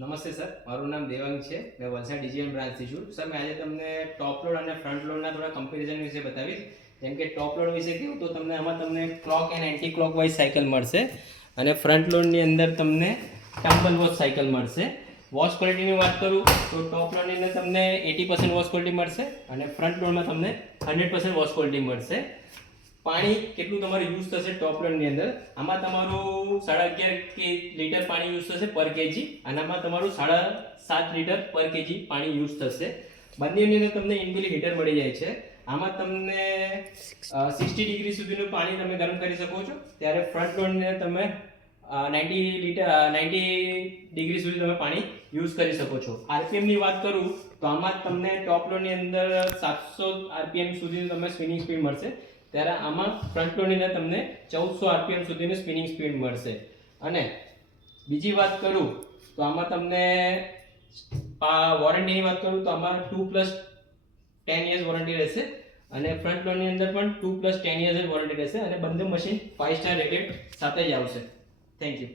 નમસ્તે સર, મારું નામ દેવાંગ છે. મેં વલસાડ ડીજીએમ બ્રાન્ચથી છું. સર, મેં આજે તમને ટોપ લોડ અને ફ્રન્ટ લોડના થોડા કમ્પેરિઝન વિશે બતાવીશ. જેમ કે ટોપ લોડ વિશે કહ્યું તો તમને clock and anti clock wise cycle મળશે અને ફ્રન્ટ લોડની અંદર તમને ટમ્બલ વોશ સાયકલ મળશે. વોશ ક્વોલિટીની વાત કરું તો ટોપ લોડની અંદર તમને 80% વોશ ક્વોલિટી મળશે અને ફ્રન્ટ લોડમાં તમને 100% વોશ ક્વોલિટી મળશે. પાણી કેટલું તમારું યુઝ થશે ટોપ લોડની અંદર, આમાં તમારું 11.5 લીટર પાણી યુઝ થશે પર કેજી અને આમાં તમારું 7.5 લીટર પર કેજી પાણી યુઝ થશે. બંનેની અંદર તમને ઇનબિલ્ટ હીટર મળી જાય છે. આમાં તમને 60 ડિગ્રી સુધીનું પાણી તમે ગરમ કરી શકો છો, ત્યારે ફ્રન્ટ લોડની અંદર તમે 90 ડિગ્રી સુધી તમે પાણી યુઝ કરી શકો છો. આરપીએમની વાત કરું તો આમાં તમને ટોપ લોડની અંદર 700 આરપીએમ સુધીનું તમે સ્પિનિંગ સ્પીડ મળશે, ત્યારે આમાં ફ્રન્ટ લોડની અંદર તમને 1400 આરપીએમ સુધીની સ્પિનિંગ સ્પીડ મળશે. અને બીજી વાત કરું તો આમાં તમને વોરંટીની વાત કરું તો આમાં 2+10 years વોરંટી રહેશે અને ફ્રન્ટ લોડની અંદર પણ 2+10 years વોરંટી રહેશે અને બંને મશીન 5 સ્ટાર રેટેડ સાથે જ આવશે. Thank you.